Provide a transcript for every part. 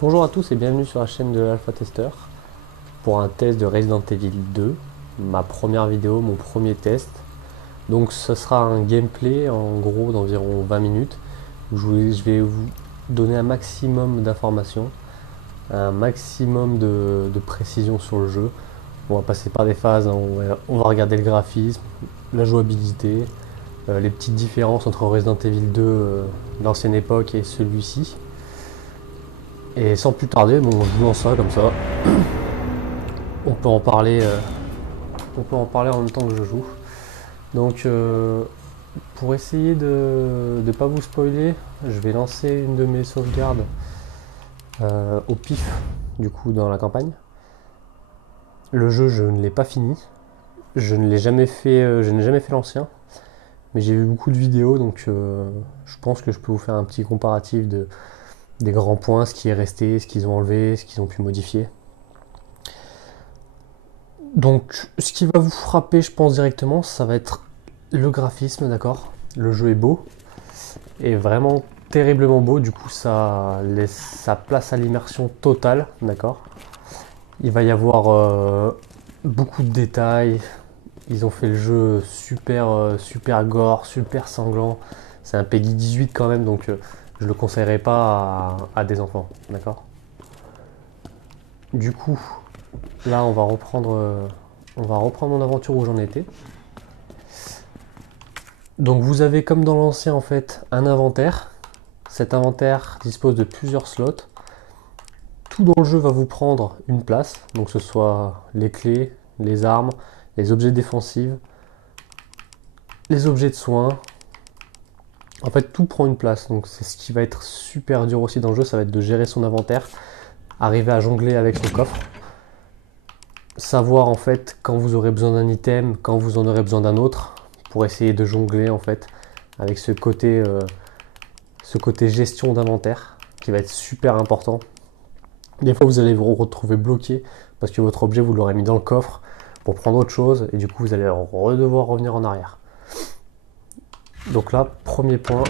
Bonjour à tous et bienvenue sur la chaîne de l'Alpha Tester pour un test de Resident Evil 2, ma première vidéo, mon premier test. Donc ce sera un gameplay en gros d'environ 20 minutes où je vais vous donner un maximum d'informations, un maximum de précision sur le jeu. On va passer par des phases, hein, on va regarder le graphisme, la jouabilité, les petites différences entre Resident Evil 2 l'ancienne époque et celui-ci. Et sans plus tarder, bon, je vous lance ça comme ça. On peut en parler, en même temps que je joue. Donc, pour essayer de ne pas vous spoiler, je vais lancer une de mes sauvegardes au pif, du coup, dans la campagne. Le jeu, je ne l'ai pas fini. Je ne l'ai jamais fait, je n'ai jamais fait l'ancien. Mais j'ai vu beaucoup de vidéos, donc je pense que je peux vous faire un petit comparatif des grands points, ce qui est resté, ce qu'ils ont enlevé, ce qu'ils ont pu modifier. Donc, ce qui va vous frapper, je pense directement, ça va être le graphisme, d'accord. Le jeu est beau, est vraiment terriblement beau, du coup ça laisse sa place à l'immersion totale, d'accord. Il va y avoir beaucoup de détails, ils ont fait le jeu super gore, super sanglant. C'est un Peggy 18 quand même, donc je le conseillerais pas à des enfants, d'accord. Du coup, là on va reprendre mon aventure où j'en étais. Donc vous avez comme dans l'ancien en fait un inventaire. Cet inventaire dispose de plusieurs slots. Tout dans le jeu va vous prendre une place, donc que ce soit les clés, les armes, les objets défensifs, les objets de soins. En fait tout prend une place, donc c'est ce qui va être super dur aussi dans le jeu, ça va être de gérer son inventaire, arriver à jongler avec son coffre, savoir en fait quand vous aurez besoin d'un item, quand vous en aurez besoin d'un autre, pour essayer de jongler en fait avec ce côté gestion d'inventaire qui va être super important. Des fois vous allez vous retrouver bloqué parce que votre objet vous l'aurez mis dans le coffre pour prendre autre chose et du coup vous allez devoir revenir en arrière. Donc là, premier point,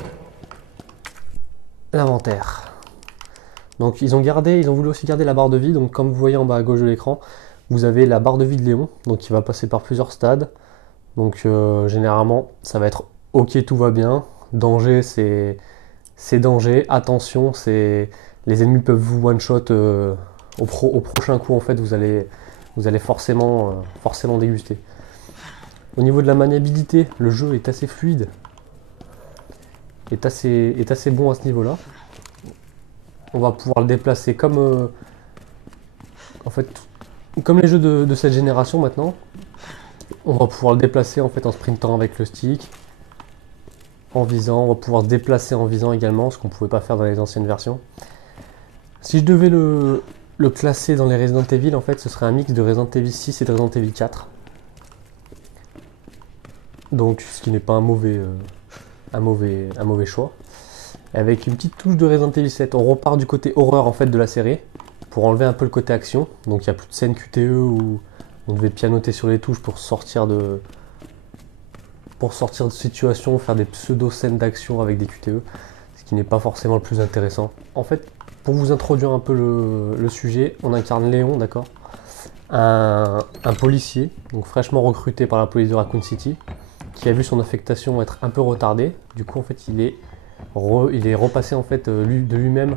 l'inventaire. Donc ils ont voulu aussi garder la barre de vie. Donc comme vous voyez en bas à gauche de l'écran, vous avez la barre de vie de Léon, donc qui va passer par plusieurs stades. Donc généralement ça va être ok, tout va bien. Danger, c'est danger. Attention, c'est les ennemis peuvent vous one shot au prochain coup. En fait, vous allez forcément déguster. Au niveau de la maniabilité, le jeu est assez fluide, est assez bon à ce niveau-là. On va pouvoir le déplacer comme en fait comme les jeux de cette génération maintenant. On va pouvoir le déplacer en fait en sprintant avec le stick, en visant. On va pouvoir se déplacer en visant également, ce qu'on ne pouvait pas faire dans les anciennes versions. Si je devais le classer dans les Resident Evil, en fait, ce serait un mix de Resident Evil 6 et de Resident Evil 4. Donc, ce qui n'est pas un mauvais choix. Avec une petite touche de Resident Evil 7, on repart du côté horreur en fait de la série pour enlever un peu le côté action. Donc, il n'y a plus de scène QTE où on devait pianoter sur les touches pour sortir de situation, faire des pseudo-scènes d'action avec des QTE, ce qui n'est pas forcément le plus intéressant. En fait, pour vous introduire un peu le sujet, on incarne Léon, d'accord, un policier, donc fraîchement recruté par la police de Raccoon City, qui a vu son affectation être un peu retardée. Du coup, en fait, il est repassé en fait de lui-même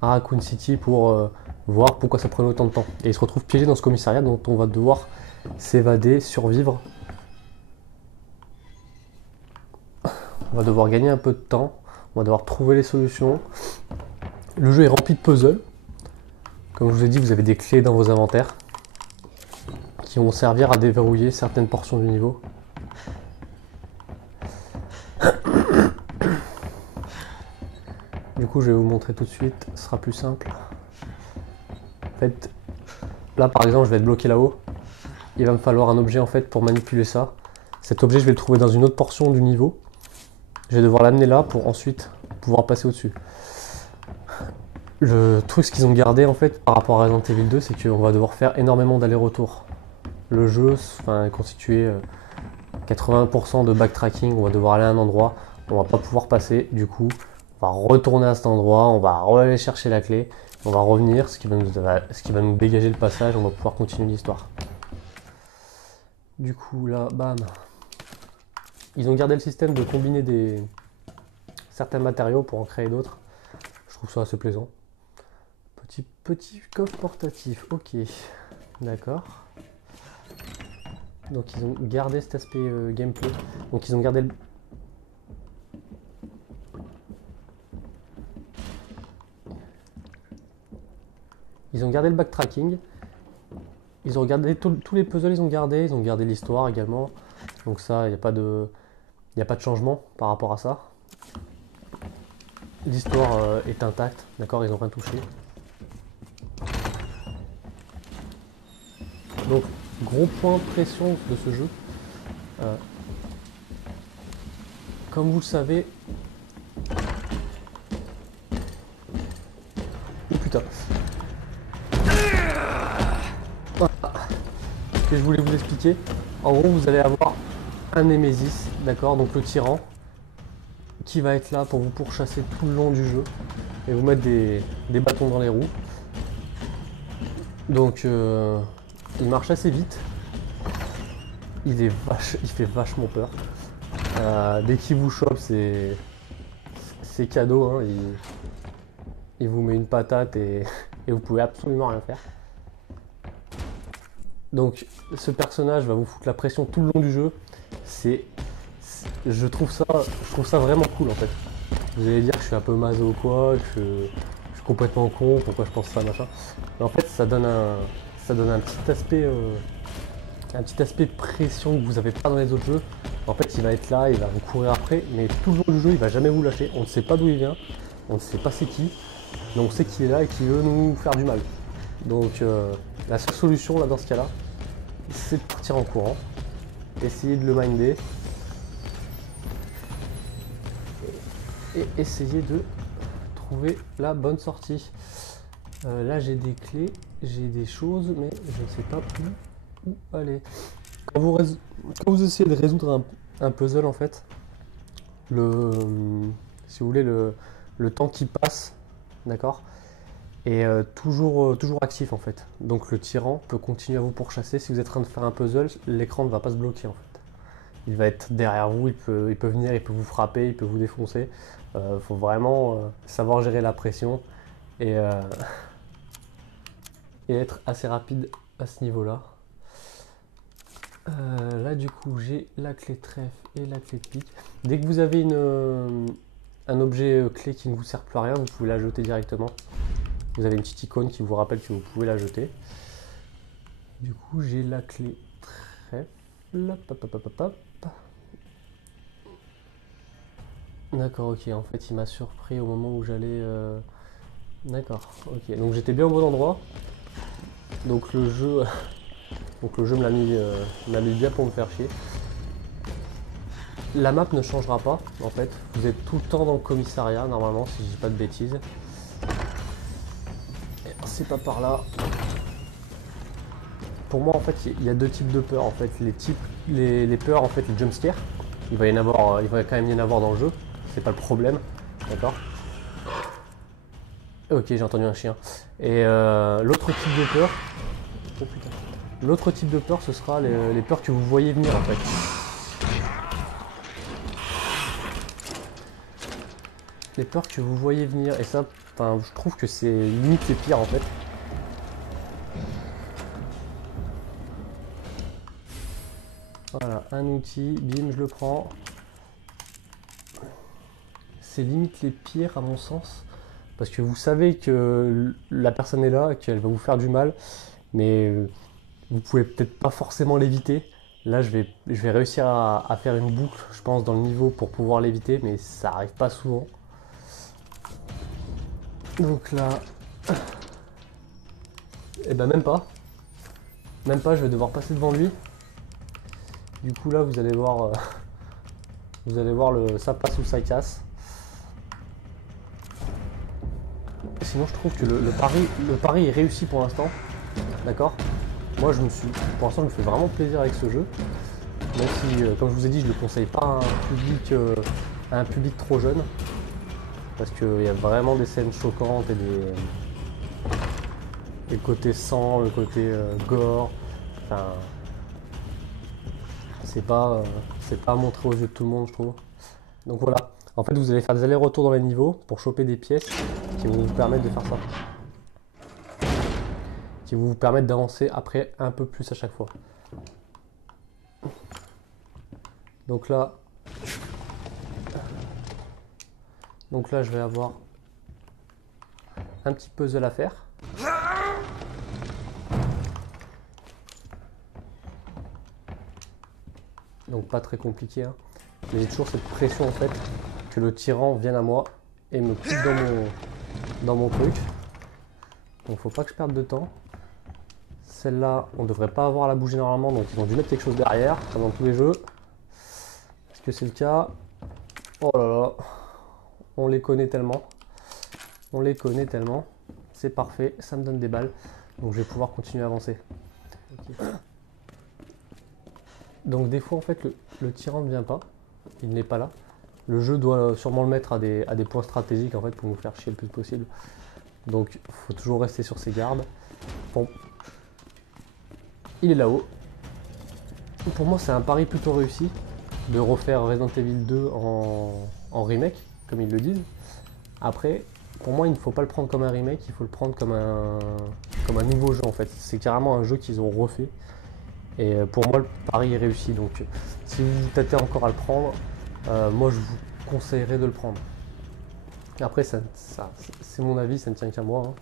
à Raccoon City pour voir pourquoi ça prenait autant de temps. Et il se retrouve piégé dans ce commissariat dont on va devoir s'évader, survivre. On va devoir gagner un peu de temps, on va devoir trouver les solutions. Le jeu est rempli de puzzles. Comme je vous ai dit, vous avez des clés dans vos inventaires qui vont servir à déverrouiller certaines portions du niveau. Du coup, je vais vous montrer tout de suite, ce sera plus simple. En fait, là par exemple, je vais être bloqué là-haut. Il va me falloir un objet en fait pour manipuler ça. Cet objet, je vais le trouver dans une autre portion du niveau. Je vais devoir l'amener là pour ensuite pouvoir passer au-dessus. Le truc qu'ils ont gardé en fait par rapport à Resident Evil 2, c'est qu'on va devoir faire énormément d'allers-retours. Le jeu est constitué 80% de backtracking, on va devoir aller à un endroit, on va pas pouvoir passer, du coup On va retourner à cet endroit, on va aller chercher la clé, on va revenir, ce qui va nous dégager le passage, on va pouvoir continuer l'histoire. Du coup là, bam. Ils ont gardé le système de combiner certains matériaux pour en créer d'autres. Je trouve ça assez plaisant. Petit coffre portatif, ok. D'accord. Donc ils ont gardé cet aspect gameplay. Donc ils ont gardé le... Ils ont gardé le backtracking. Ils ont gardé tous les puzzles, ils ont gardé l'histoire également. Donc ça, il n'y a pas de changement par rapport à ça. L'histoire est intacte, d'accord, ils n'ont rien touché. Donc, gros point de pression de ce jeu. Comme vous le savez... Oh putain. Voilà. Ce que je voulais vous expliquer. En gros, vous allez avoir un Némésis, d'accord, donc le tyran, qui va être là pour vous pourchasser tout le long du jeu et vous mettre des bâtons dans les roues. Donc il marche assez vite, il fait vachement peur. Dès qu'il vous chope, c'est cadeau, hein. Il vous met une patate et vous pouvez absolument rien faire. Donc ce personnage va vous foutre la pression tout le long du jeu. Je trouve ça vraiment cool en fait. Vous allez dire que je suis un peu maso ou quoi, que je suis complètement con, pourquoi je pense ça, machin. Mais en fait ça donne un petit aspect pression que vous n'avez pas dans les autres jeux. En fait il va être là, il va vous courir après, mais tout le long du jeu il va jamais vous lâcher. On ne sait pas d'où il vient, on ne sait pas c'est qui, mais on sait qu'il est là et qu'il veut nous faire du mal. Donc la seule solution là dans ce cas là, c'est de partir en courant, essayer de le minder et essayer de trouver la bonne sortie. Là j'ai des clés, j'ai des choses, mais je ne sais pas où aller. Quand vous essayez de résoudre un puzzle en fait, si vous voulez le temps qui passe, d'accord, est toujours actif en fait. Donc le tyran peut continuer à vous pourchasser. Si vous êtes en train de faire un puzzle, l'écran ne va pas se bloquer en fait. Il va être derrière vous, il peut venir, il peut vous frapper, il peut vous défoncer. Faut vraiment savoir gérer la pression et être assez rapide à ce niveau-là. Là du coup j'ai la clé trèfle et la clé de pique. Dès que vous avez un objet clé qui ne vous sert plus à rien, vous pouvez la jeter directement. Vous avez une petite icône qui vous rappelle que vous pouvez la jeter. Du coup j'ai la clé trèfle. D'accord, ok, en fait il m'a surpris au moment où j'allais... D'accord, ok, donc j'étais bien au bon endroit. Donc le jeu me l'a mis bien pour me faire chier. La map ne changera pas en fait, vous êtes tout le temps dans le commissariat normalement si je dis pas de bêtises. C'est pas par là. Pour moi en fait il y a deux types de peurs en fait. Les peurs en fait, les jumpscares, il va quand même y en avoir dans le jeu, c'est pas le problème, d'accord. Ok, j'ai entendu un chien. Et l'autre type de peur, oh putain, l'autre type de peur ce sera les peurs que vous voyez venir en fait. Les peurs que vous voyez venir, et ça, je trouve que c'est limite les pires en fait. Voilà, un outil, bim, je le prends. C'est limite les pires à mon sens, parce que vous savez que la personne est là, qu'elle va vous faire du mal, mais vous pouvez peut-être pas forcément l'éviter. Là, je vais réussir à faire une boucle, je pense, dans le niveau pour pouvoir l'éviter, mais ça arrive pas souvent. Donc là, et ben même pas, je vais devoir passer devant lui. Du coup là, vous allez voir ça passe ou ça casse. Sinon, je trouve que le pari est réussi pour l'instant, d'accord. Moi, pour l'instant, je me fais vraiment plaisir avec ce jeu. Même si, comme je vous ai dit, je ne le conseille pas à un public trop jeune. parce qu'il y a vraiment des scènes choquantes et le côté sang, le côté gore. Enfin, c'est pas à montrer aux yeux de tout le monde, je trouve. Donc voilà. En fait, vous allez faire des allers-retours dans les niveaux pour choper des pièces qui vont vous permettre de faire ça. Qui vont vous permettre d'avancer après un peu plus à chaque fois. Donc là, je vais avoir un petit puzzle à faire. Donc pas très compliqué, hein. Mais j'ai toujours cette pression en fait que le tyran vienne à moi et me coupe dans mon truc. Donc faut pas que je perde de temps. Celle-là, on devrait pas avoir à la bouger normalement, donc ils ont dû mettre quelque chose derrière, comme dans tous les jeux. Est-ce que c'est le cas? Oh là là, on les connaît tellement. On les connaît tellement. C'est parfait, ça me donne des balles. Donc je vais pouvoir continuer à avancer. Okay. Donc des fois en fait le tyran ne vient pas. Il n'est pas là. Le jeu doit sûrement le mettre à des points stratégiques en fait pour nous faire chier le plus possible. Donc il faut toujours rester sur ses gardes. Bon. Il est là-haut. Pour moi c'est un pari plutôt réussi de refaire Resident Evil 2 en remake, comme ils le disent. Après, pour moi il ne faut pas le prendre comme un remake, il faut le prendre comme un nouveau jeu en fait. C'est carrément un jeu qu'ils ont refait. Et pour moi le pari est réussi. Donc si vous vous tâtez encore à le prendre, moi je vous conseillerais de le prendre. Après ça c'est mon avis, ça ne tient qu'à moi, hein.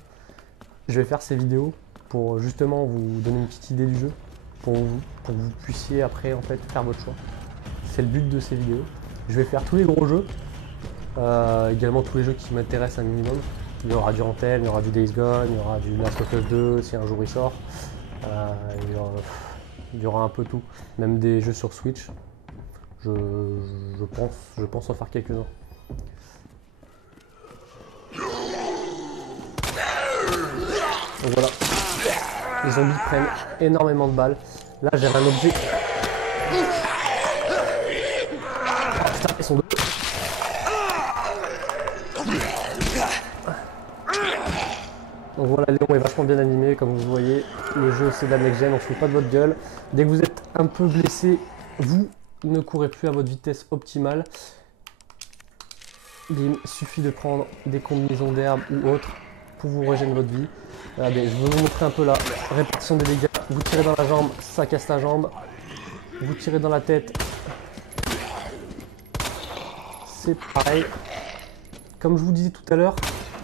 Je vais faire ces vidéos pour justement vous donner une petite idée du jeu, pour que vous puissiez après en fait faire votre choix. C'est le but de ces vidéos. Je vais faire tous les gros jeux, également tous les jeux qui m'intéressent un minimum. Il y aura du Anthem, il y aura du Days Gone, il y aura du Last of Us 2 si un jour il sort. Il y aura un peu tout, même des jeux sur Switch. Je pense en faire quelques-uns. Donc voilà, les zombies prennent énormément de balles. Là j'ai un objet. Oh putain, ils sont deux. Donc voilà, Léon est vachement bien animé, comme vous voyez. Le jeu c'est de la next gen, on se fout pas de votre gueule. Dès que vous êtes un peu blessé, vous ne courez plus à votre vitesse optimale. Il suffit de prendre des combinaisons d'herbe ou autres pour vous régénérer votre vie. Regardez, je vais vous montrer un peu la répartition des dégâts. Vous tirez dans la jambe, ça casse la jambe. Vous tirez dans la tête, c'est pareil. Comme je vous disais tout à l'heure,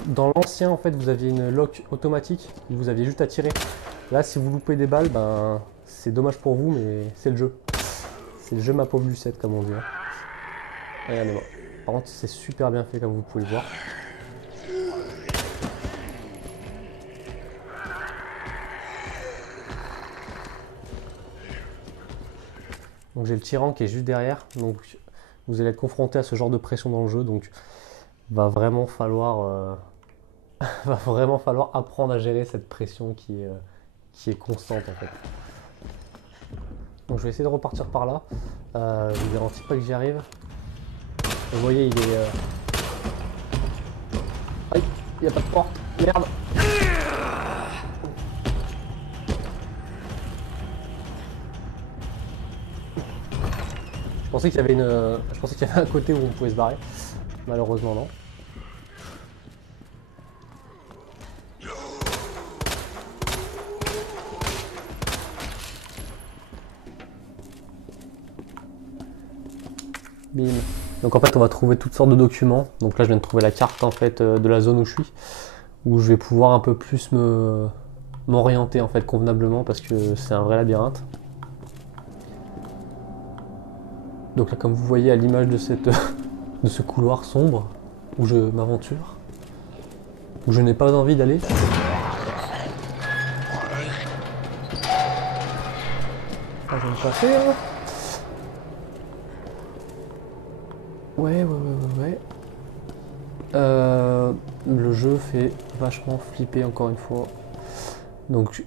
dans l'ancien en fait vous aviez une lock automatique, vous aviez juste à tirer. Là si vous loupez des balles, ben c'est dommage pour vous, mais c'est le jeu. C'est le jeu ma pauvre Lucette comme on dit. Regardez-moi. Par contre c'est super bien fait comme vous pouvez le voir. Donc j'ai le tyran qui est juste derrière, donc vous allez être confronté à ce genre de pression dans le jeu, donc va vraiment falloir apprendre à gérer cette pression qui est constante en fait. Donc je vais essayer de repartir par là, je ne garantis pas que j'y arrive. Vous voyez il est... Aïe, il n'y a pas de porte, merde. Je pensais qu'il y avait un côté où on pouvait se barrer. Malheureusement non. Bim. Donc en fait on va trouver toutes sortes de documents. Donc là je viens de trouver la carte en fait de la zone où je suis. Où je vais pouvoir un peu plus m'orienter en fait convenablement parce que c'est un vrai labyrinthe. Donc là comme vous voyez à l'image de ce couloir sombre où je m'aventure, où je n'ai pas envie d'aller. Ça j'aime pas faire. Ouais. Le jeu fait vachement flipper encore une fois. Donc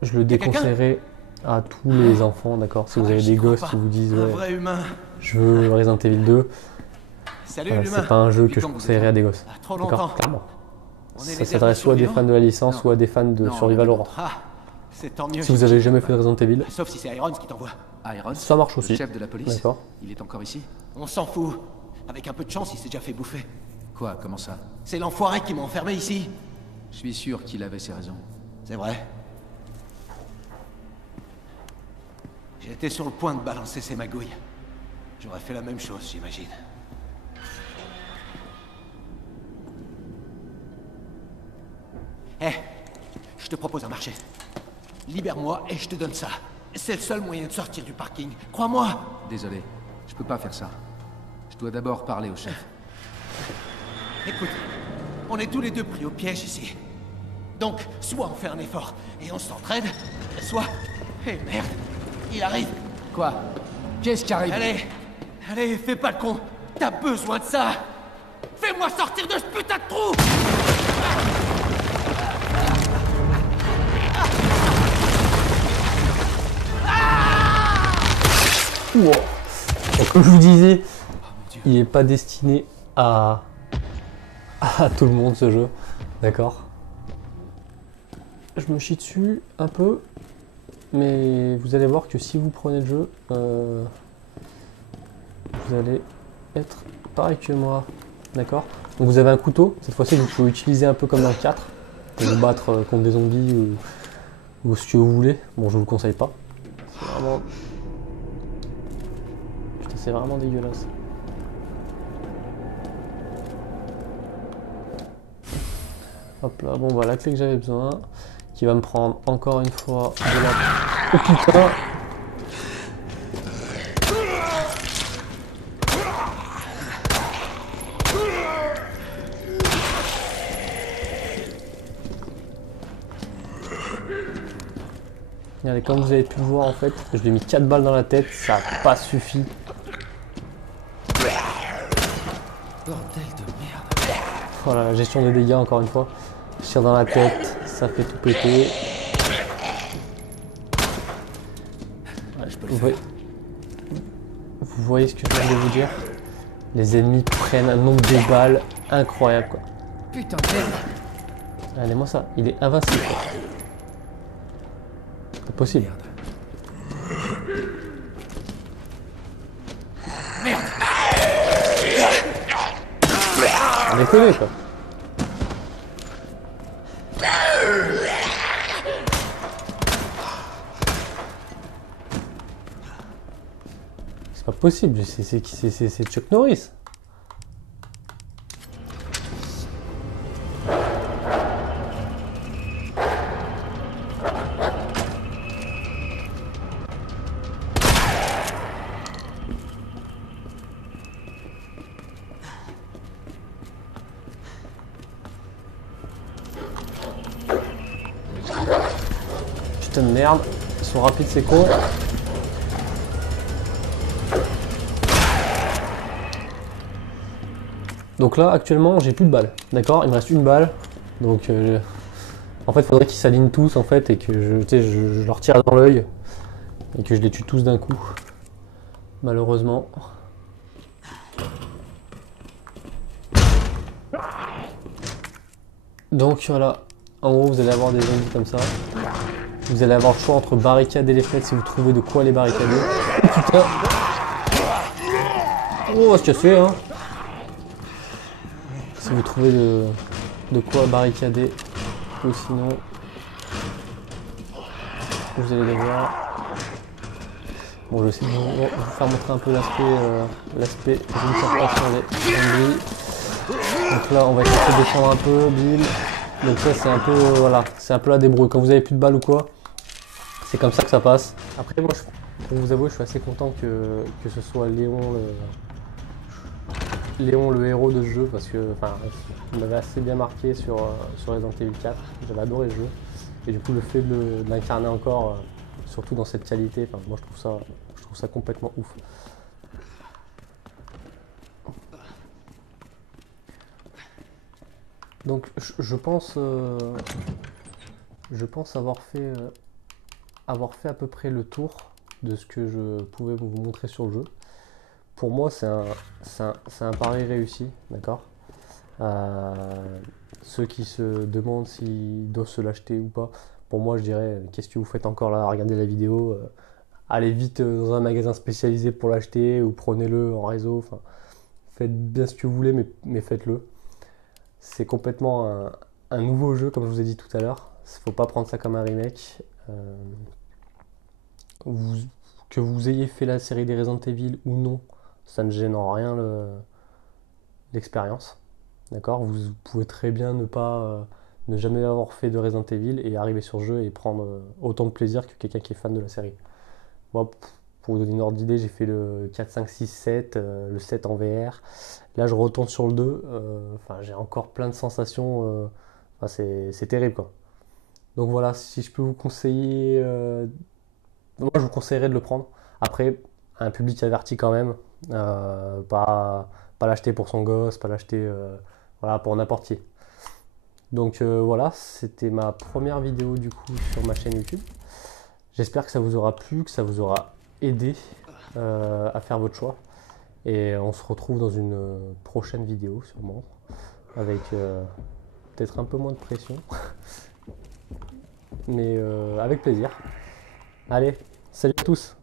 je le déconseillerais à tous les enfants, d'accord. Si vous avez des gosses qui vous disent ouais, je veux Resident Evil 2, Salut Voilà, l'humain. c'est pas un jeu Depuis que je quand vous conseillerais êtes à des gosses. là? Trop D'accord, longtemps. clairement. On est Ça les s'adresse derniers soit à des fans de la licence, Non. soit à des fans de Non, survival on est horror. Ah, c'est tant mieux. Si vous avez jamais fait de Resident Evil, Sauf si c'est Irons qui t'envoie. Irons, ça marche le aussi. chef de la police. D'accord. Il est encore ici? On s'en fout. Avec un peu de chance, il s'est déjà fait bouffer. Quoi, comment ça? C'est l'enfoiré qui m'a enfermé ici. Je suis sûr qu'il avait ses raisons. C'est vrai. J'étais sur le point de balancer ses magouilles. J'aurais fait la même chose, j'imagine. Hé, je te propose un marché. Libère-moi et je te donne ça. C'est le seul moyen de sortir du parking. Crois-moi. Désolé, je peux pas faire ça. Je dois d'abord parler au chef. Écoute, on est tous les deux pris au piège ici. Donc, soit on fait un effort et on s'entraide, soit... Eh merde, il arrive. Quoi? Qu'est-ce qui arrive? Allez, allez, fais pas le con. T'as besoin de ça. Fais-moi sortir de ce putain de trou. Wow. Donc, comme je vous disais, il n'est pas destiné à tout le monde ce jeu, d'accord. Je me chie dessus un peu, mais vous allez voir que si vous prenez le jeu, vous allez être pareil que moi, d'accord. Donc vous avez un couteau, cette fois-ci vous pouvez utiliser un peu comme dans le 4 pour vous battre contre des zombies ou ce que vous voulez. Bon, je vous le conseille pas. C'est vraiment... Putain, c'est vraiment dégueulasse. Hop là, bon bah la clé que j'avais besoin, qui va me prendre encore une fois de la... Oh putain! Regardez, comme vous avez pu le voir en fait, je lui ai mis 4 balles dans la tête, ça n'a pas suffi. Bordel de merde. Voilà, la gestion des dégâts encore une fois. Je tire dans la tête, ça fait tout péter. Vous voyez ce que je viens de vous dire? Les ennemis prennent un nombre de balles incroyable quoi. Putain de merde. Regardez-moi ça, il est invincible quoi. C'est possible. On est collé quoi. C'est pas possible, c'est Chuck Norris. Putain de merde, ils sont rapides ces cons. Donc là actuellement j'ai plus de balles, d'accord, il me reste une balle. Donc en fait il faudrait qu'ils s'alignent tous en fait et que je leur tire dans l'œil et que je les tue tous d'un coup. Malheureusement. Donc voilà, en gros vous allez avoir des zombies comme ça. Vous allez avoir le choix entre barricader les fenêtres si vous trouvez de quoi les barricader. Oh putain! Oh, c'est cassé hein! Si vous trouvez de quoi barricader, ou sinon vous allez les voir. Bon, je vais essayer de vous faire montrer un peu l'aspect d'une surface sur les zombies. Donc là, on va essayer de descendre un peu, bim. Donc ça, c'est un peu, voilà, c'est un peu la débrouille. Quand vous avez plus de balles ou quoi, c'est comme ça que ça passe. Après, moi, pour vous avouer, je suis assez content que ce soit Léon le héros de ce jeu, parce que il m'avait assez bien marqué sur Resident Evil 4. J'avais adoré le jeu. Et du coup, le fait de l'incarner encore, surtout dans cette qualité, moi je trouve ça complètement ouf. Donc je pense avoir fait à peu près le tour de ce que je pouvais vous montrer sur le jeu. pour moi, c'est un pari réussi, d'accord. Ceux qui se demandent s'ils doivent se l'acheter ou pas, pour moi, je dirais, qu'est-ce que vous faites encore là à regarder la vidéo? Allez vite dans un magasin spécialisé pour l'acheter ou prenez-le en réseau. Enfin, faites bien ce que vous voulez, mais faites-le. C'est complètement un nouveau jeu, comme je vous ai dit tout à l'heure. Il ne faut pas prendre ça comme un remake. Que vous ayez fait la série des Resident Evil ou non, ça ne gêne en rien l'expérience. D'accord. Vous pouvez très bien ne jamais avoir fait de Resident Evil et arriver sur le jeu et prendre autant de plaisir que quelqu'un qui est fan de la série. Moi, pour vous donner une ordre d'idée, j'ai fait le 4, 5, 6, 7, le 7 en VR. Là, je retourne sur le 2. J'ai encore plein de sensations. C'est terrible, quoi. Donc voilà, si je peux vous conseiller, moi je vous conseillerais de le prendre. Après, un public averti quand même. Pas l'acheter pour son gosse, pas l'acheter voilà, pour n'importe qui. Donc voilà, c'était ma première vidéo du coup sur ma chaîne YouTube. J'espère que ça vous aura plu, que ça vous aura aidé à faire votre choix. Et on se retrouve dans une prochaine vidéo sûrement, avec peut-être un peu moins de pression, mais avec plaisir. Allez, salut à tous!